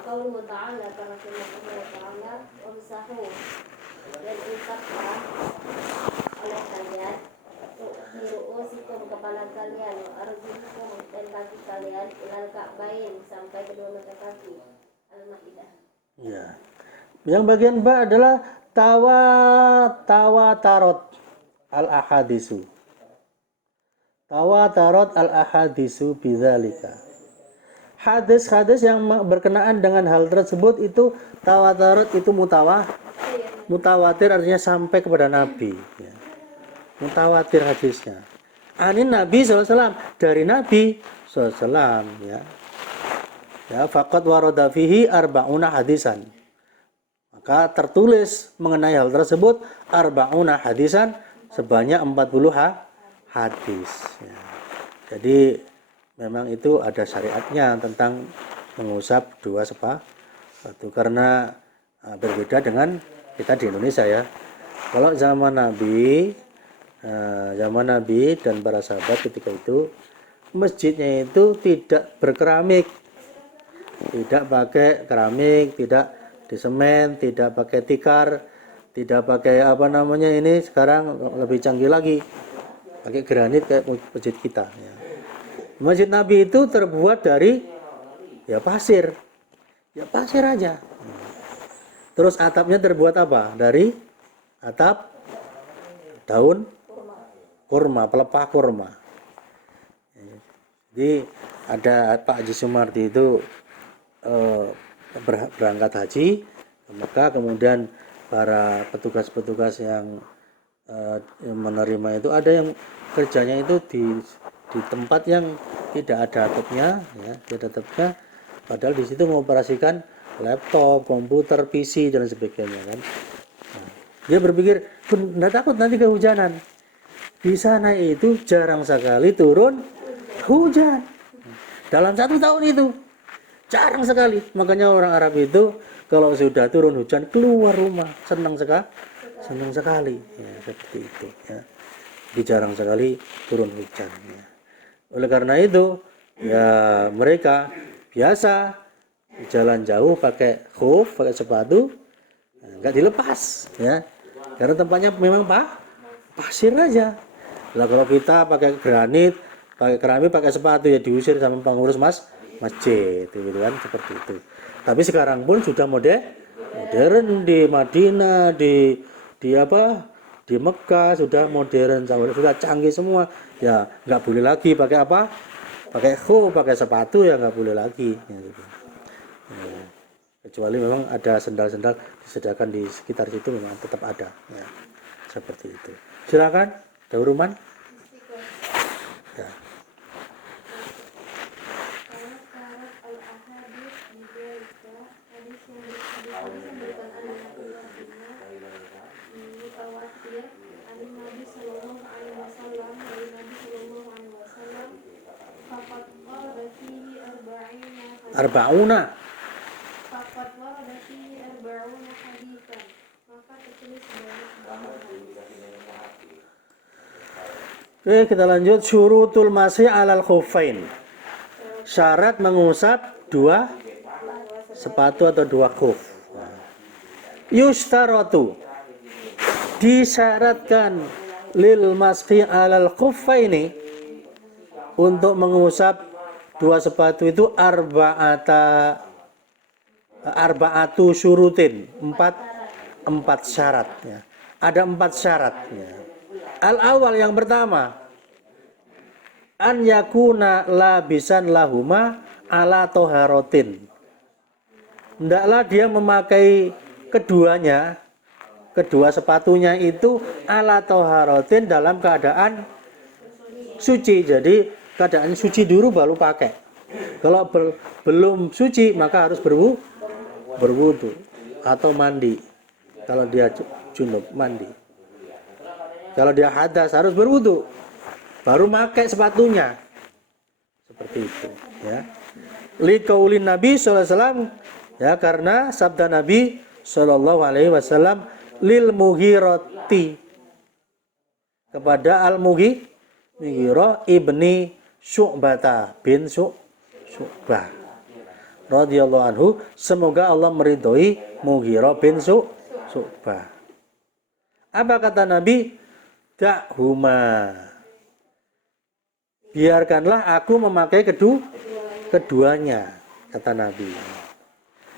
Qauluhu ta'ala kama firman Allah Ta'ala wamsahu dan usaplah oleh kalian biru'usikum kepala kalian wa arjulikum dan kaki kalian ilal ka'bain sampai kedua mata kaki. Al-Maidah. Ya. Yang bagian ba adalah tawatarot al-ahadisu. Tawatarot al-ahadisu bidzalika. Hadis-hadis yang berkenaan dengan hal tersebut itu tawatarot itu mutawatir artinya sampai kepada Nabi ya. Mutawatir hadisnya. Anin Nabi SAW dari Nabi SAW ya. Ya, faqad warada fihi arba'una hadisan. Maka tertulis mengenai hal tersebut arba'una hadisan sebanyak 40 hadis ya. Jadi memang itu ada syariatnya tentang mengusap dua sepatu karena berbeda dengan kita di Indonesia ya. Kalau zaman Nabi dan para sahabat ketika itu masjidnya itu tidak berkeramik, tidak pakai keramik, tidak disemen, tidak pakai tikar, tidak pakai ini sekarang lebih canggih lagi, pakai granit kayak masjid kita ya. Masjid Nabi itu terbuat dari ya pasir aja. Terus atapnya terbuat apa? Dari atap daun kurma, pelepah kurma. Jadi ada Pak Haji Sumardi itu berangkat haji ke Mekah, kemudian para petugas-petugas yang menerima itu ada yang kerjanya itu di tempat yang tidak ada atapnya ya, tidak atapnya, padahal di situ mengoperasikan laptop, komputer, PC dan sebagainya kan. Nah, dia berpikir, "Enggak takut nanti kehujanan." Di sana itu jarang sekali turun hujan. Dalam 1 tahun itu jarang sekali. Makanya orang Arab itu kalau sudah turun hujan keluar rumah, senang sekali. Ya, seperti itu ya. Jadi jarang sekali turun hujan ya. Oleh karena itu ya mereka biasa jalan jauh pakai khuf, pakai sepatu, nggak dilepas ya. Karena tempatnya memang pasir aja. Lah kalau kita pakai granit, pakai keramik, pakai sepatu ya diusir sama pengurus masjid gitu kan, seperti itu. Tapi sekarang pun sudah modern di Madinah, di Mekah sudah modern, sudah canggih semua. Ya nggak boleh lagi pakai pakai khuf, pakai sepatu ya nggak boleh lagi ya, gitu. Ya, kecuali memang ada sendal-sendal disediakan di sekitar situ memang tetap ada ya, seperti itu. Silakan Dauruman ya. Arba'una. Faqad warada fihi arba'una haditsan. Maka tertulis Oke, kita lanjut syurutul masih alal khuffain. Syarat mengusap dua sepatu atau dua khuf. Yustaratu disyaratkan lil masih alal khuffaini untuk mengusap dua sepatu itu arba'atu syurutin, empat syarat ya. Ada 4 syarat ya. Al awal yang pertama, an yakuna labisan lahuma ala toharotin. Hendaklah dia memakai kedua sepatunya itu ala toharotin dalam keadaan suci. Jadi keadaan suci dulu baru pakai. Kalau belum suci maka harus berwudu atau mandi kalau dia junub mandi. Kalau dia hadas harus berwudu, baru pakai sepatunya. Seperti itu, ya. Liqaulin Nabi sallallahu alaihi wasallam, ya, karena sabda Nabi sallallahu alaihi wasallam lil Mughirati, kepada Mughirah ibni Syu'bah bin Syu'bah radhiyallahu anhu, semoga Allah meridhoi Mughirah bin Syu'bah. Apa kata Nabi? Da'huma, biarkanlah aku memakai keduanya, kata Nabi.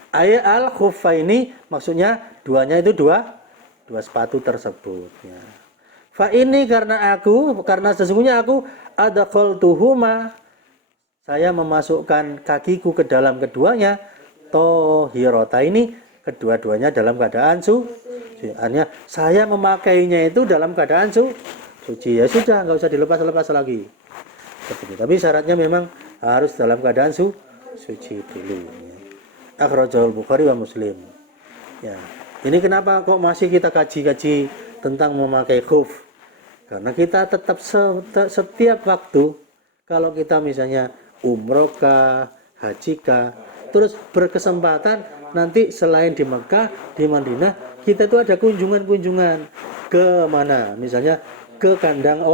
Ayat al-khuffaini, maksudnya duanya itu dua sepatu tersebut, ya. Fa ini karena sesungguhnya aku adkhaltuhuma, saya memasukkan kakiku ke dalam keduanya, tohirota ini, kedua-duanya dalam keadaan suci. Artinya saya memakainya itu dalam keadaan suci. Ya sudah, nggak usah dilepas-lepas lagi. Seperti. Tapi syaratnya memang harus dalam keadaan suci dulu. Ya. Akhrajahul Bukhari wa Muslim. Ya. Ini kenapa kok masih kita kaji-kaji tentang memakai khuf? Karena kita tetap setiap waktu, kalau kita misalnya umroh kah, haji kah, terus berkesempatan nanti selain di Mekah, di Madinah, kita tuh ada kunjungan-kunjungan ke mana? Misalnya ke kandang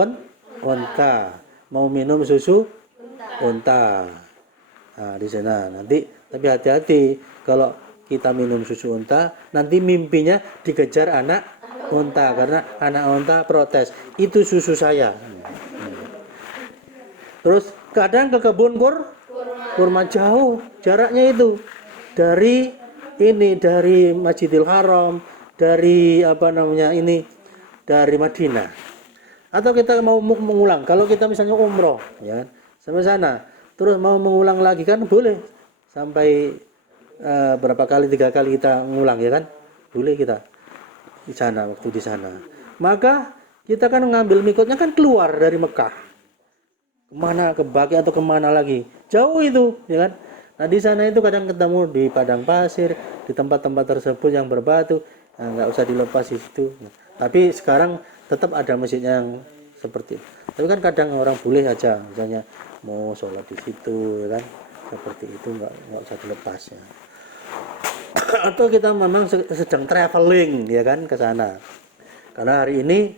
onta, mau minum susu onta. Nah, di sana nanti, tapi hati-hati kalau kita minum susu onta, nanti mimpinya dikejar anak onta, karena anak onta protes, itu susu saya. Terus kadang ke kebun kurma jauh, jaraknya itu dari Masjidil Haram, dari dari Madinah. Atau kita mau mengulang, kalau kita misalnya umroh, ya, sampai sana, terus mau mengulang lagi kan boleh, sampai berapa kali, 3 kali kita mengulang, ya kan, boleh kita di sana, waktu di sana. Maka kita kan ngambil mikotnya kan keluar dari Mekah, kemana, ke Baki atau kemana lagi, jauh itu, ya kan. Nah di sana itu kadang ketemu di padang pasir, di tempat-tempat tersebut yang berbatu, nggak usah dilepas di situ. Nah, tapi sekarang tetap ada masjidnya yang seperti itu. Tapi kan kadang orang boleh aja, misalnya mau sholat di situ, ya kan, seperti itu, nggak usah dilepas, ya. Atau kita memang sedang traveling, ya kan, ke sana. Karena hari ini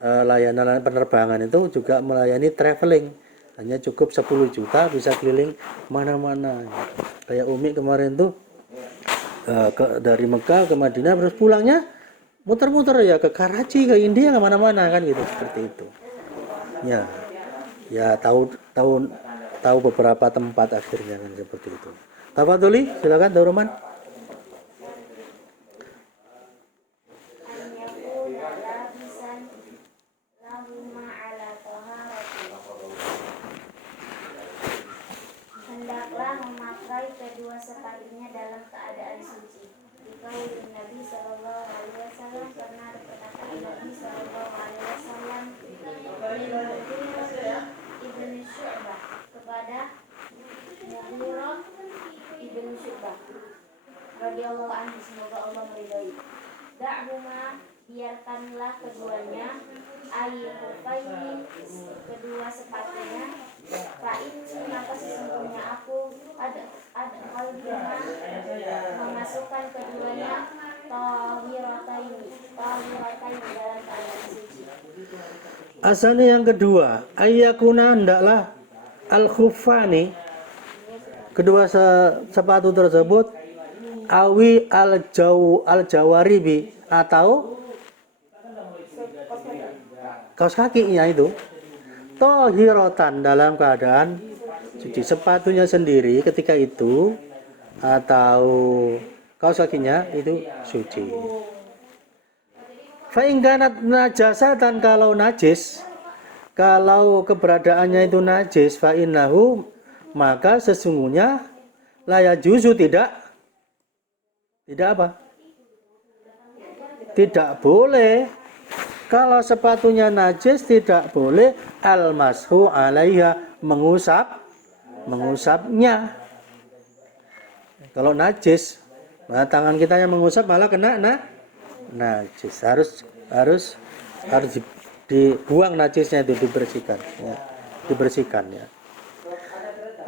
layanan penerbangan itu juga melayani traveling. Hanya cukup 10 juta bisa keliling mana-mana. Kayak Umi kemarin tuh dari Mekah ke Madinah, terus pulangnya muter-muter ya ke Karachi, ke India, ke mana-mana kan gitu, seperti itu. Ya tahu beberapa tempat akhirnya kan seperti itu. Tafadholi, silakan Dauroman. Kedua sepatunya dalam keadaan suci. Dikaulin Nabi sallallahu alaihi wasallam, pernah berkata Nabi sallallahu alaihi wasallam ibnu Syu'bah, kepada Mughirah ibnu Syu'bah radhiyallahu anhu, semoga Allah meridhai. Da'huma, biarkanlah keduanya, ayyuhufaini, kedua sepatunya, fa'inni, maka sesungguhnya aku ada kalbima, memasukkan keduanya, tahirataini dalam keadaan suci. Asalnya yang kedua, ayyakuna, hendaklah al-khuffani, kedua sepatu tersebut, awi al-jawaribi, atau kaos kakinya itu, tohirotan, dalam keadaan suci. Sepatunya sendiri ketika itu atau kaos kakinya itu suci. Fa in kanat najasatan, kalau najis, kalau keberadaannya itu najis, fa innahu, maka sesungguhnya la yajuzu, tidak apa? Tidak boleh. Kalau sepatunya najis tidak boleh al-mashu alaiha, mengusapnya. Kalau najis, nah tangan kita yang mengusap malah kena najis. Harus dibuang najisnya, itu dibersihkan ya. Dibersihkan ya.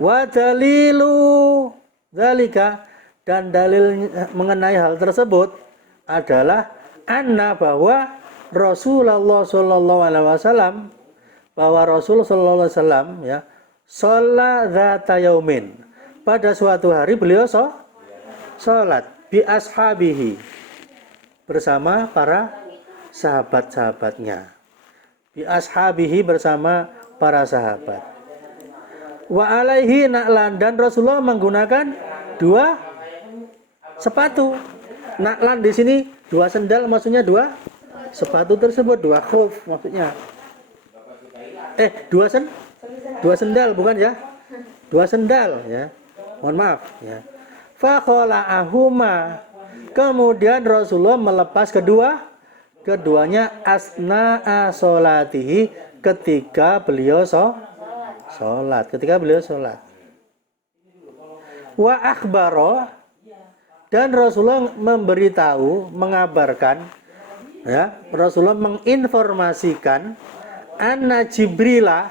Wa dalilu dzalika, dan dalil mengenai hal tersebut adalah anna, bahwa Rasulullah sallallahu alaihi wasallam, bahwa Rasul sallallahu alaihi wasallam ya, shalla dzata yaumin, pada suatu hari beliau salat bi ashabihi, bersama para sahabat-sahabatnya. Bi ashabihi, bersama para sahabat. Wa alaihi na'lan, dan Rasulullah menggunakan 2 sepatu. Na'lan di sini 2 sendal, maksudnya 2 sepatu tersebut, 2 khuf maksudnya. 2 sendal bukan ya? 2 sendal ya. Mohon maaf ya. Fa khala'ahuma, kemudian Rasulullah melepas keduanya asna'a sholatihi, ketika beliau sholat. Wa akhbaro, dan Rasulullah memberitahu, mengabarkan ya, Rasulullah menginformasikan anna Jibrila,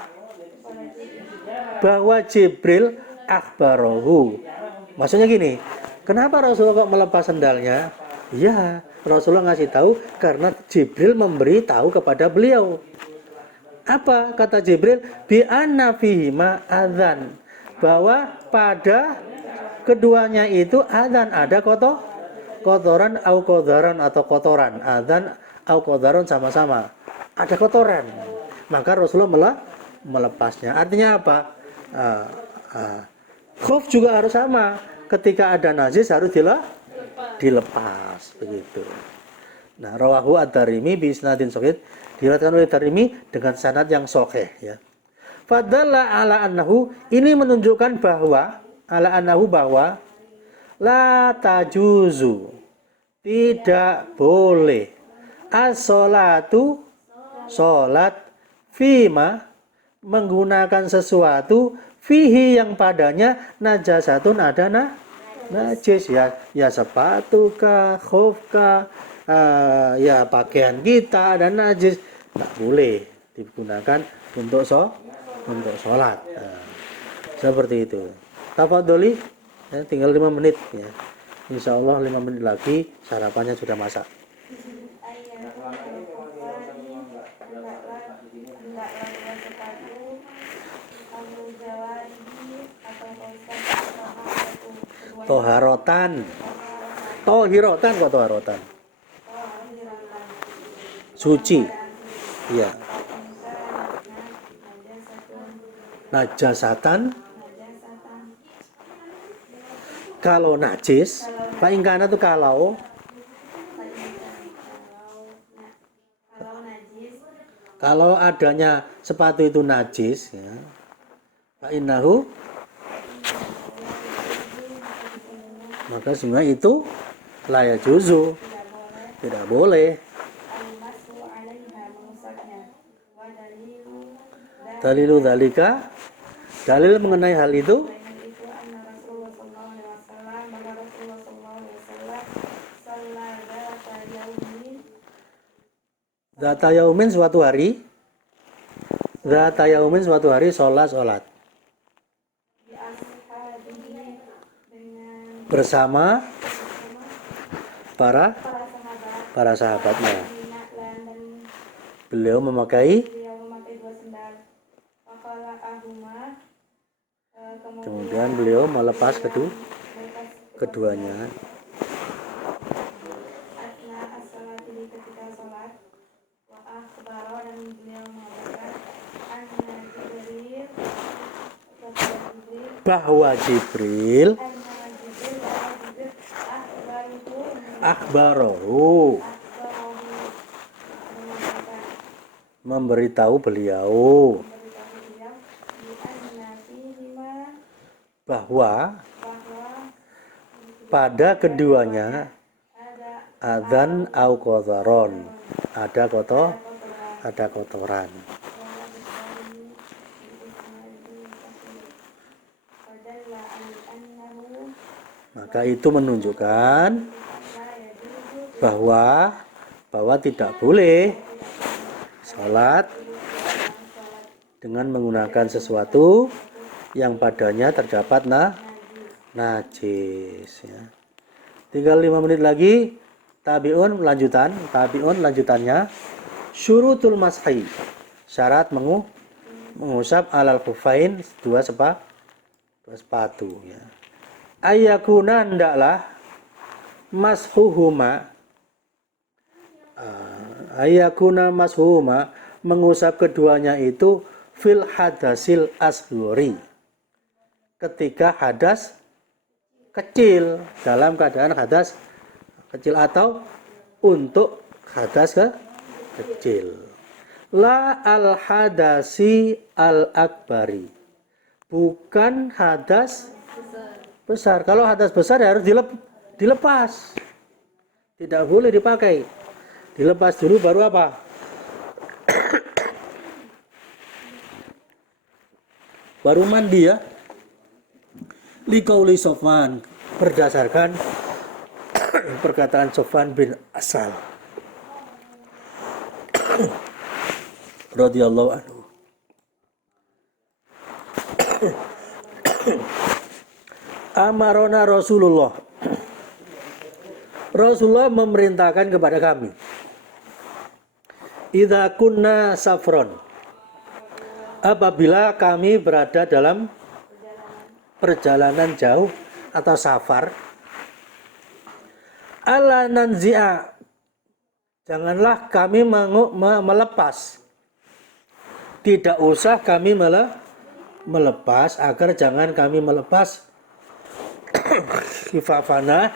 bahwa Jibril akhbarohu. Maksudnya gini, kenapa Rasulullah kok melepas sendalnya? Ya, Rasulullah ngasih tahu karena Jibril memberi tahu kepada beliau. Apa kata Jibril? Bi anna fihima adzan, bahwa pada keduanya itu adzan, ada kotoran au kodaron, atau kotoran. Adzan au kodaron sama-sama, ada kotoran. Maka Rasulullah melepasnya. Artinya apa? Khuf juga harus sama. Ketika ada najis harus dilepas, begitu. Nah, rawahu ad-Darimi bi isnadin shahih, diriwayatkan oleh Darimi dengan sanad yang sahih ya. Fadalla ala annahu, ini menunjukkan bahwa bahwa la tajuzu, tidak boleh, as-sholatu, sholat, fima, menggunakan sesuatu, fihi, yang padanya najasatun, ada najis ya sepatu kah, khuf kah, ya pakaian kita ada najis, tak boleh digunakan untuk sholat. Seperti itu. Tafadholi ya, tinggal 5 menit ya. Insyaallah 5 menit lagi sarapannya sudah masak. Toharotan kok toharotan. Suci. Iya. Najasatan. Kalau najis, Pak Ingkana tuh kalau adanya sepatu itu najis ya. Pak Innahu, maka sebenarnya itu la yajuzu, tidak boleh. Dalilu dzalika, dalil mengenai hal itu, Zata yaumin, suatu hari, sholat bersama para sahabatnya. Beliau memakai, kemudian beliau melepas keduanya. Bahwa Jibril akhbarohu, memberitahu beliau bahwa pada keduanya adzan au qadharon, ada kotoran. Maka itu menunjukkan bahwa bahwa tidak boleh sholat dengan menggunakan sesuatu yang padanya terdapat najis ya. Tinggal 5 menit lagi. Tabi'un lanjutannya. Syurutul mashi, syarat mengusap alal khufain, dua sepatu ya. Ayakuna ndaklah mashuhuma mengusap keduanya itu fil hadasil asghari, ketika hadas kecil, dalam keadaan hadas kecil atau untuk hadas kecil. La al hadasi al akbari, bukan hadas besar. Kalau hadas besar ya harus dilepas, tidak boleh dipakai. Dilepas dulu baru apa? Baru mandi ya. Liqauli Sofwan, berdasarkan perkataan Sofwan bin Asal radhiyallahu anhu. Amarona Rasulullah memerintahkan kepada kami, idza kunna safron, apabila kami berada dalam perjalanan jauh atau safar, ala nanzi'a, janganlah kami melepas, tidak usah kami melepas, agar jangan kami melepas khifafana,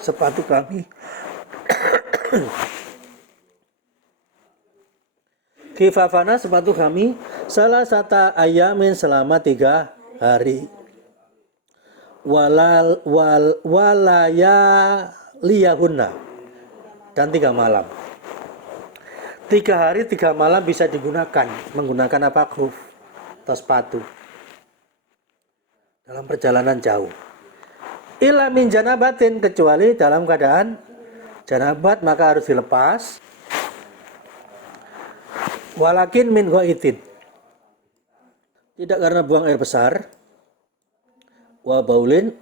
sepatu kami, khifafana, sepatu kami, salah satu ayamin, selama 3 hari, walaya liyahunna, dan 3 malam. 3 hari 3 malam bisa digunakan, menggunakan apa? Khuf atau sepatu dalam perjalanan jauh. Illa min janabatin, kecuali dalam keadaan janabat, maka harus dilepas. Walakin min ghaitin, tidak karena buang air besar. Wa baulin,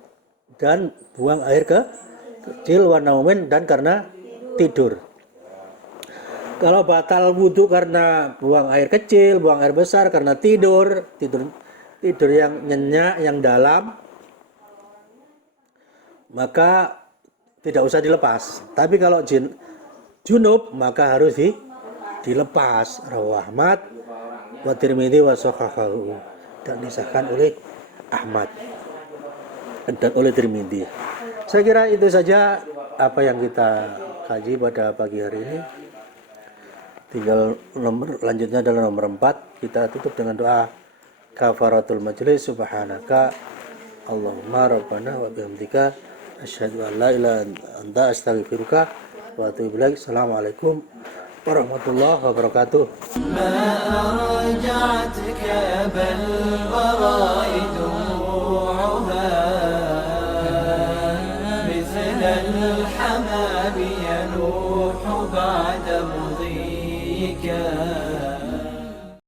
dan buang air kecil. Wa naumin, dan karena tidur. Kalau batal wudhu karena buang air kecil, buang air besar, karena tidur yang nyenyak, yang dalam, maka tidak usah dilepas. Tapi kalau junub, maka harus dilepas. Rawahu Ahmad wa Tirmidzi wa shahahahu, dan disahkan oleh Ahmad dan oleh Tirmidzi. Saya kira itu saja apa yang kita kaji pada pagi hari ini. Tinggal lanjutnya adalah nomor 4. Kita tutup dengan doa kafaratul majlis. Subhanaka Allahumma rabbana wa bihamdika asyhadu an la ilaha illa anta astaghfiruka wa atubu ilaik. Assalamualaikum warahmatullahi wabarakatuh.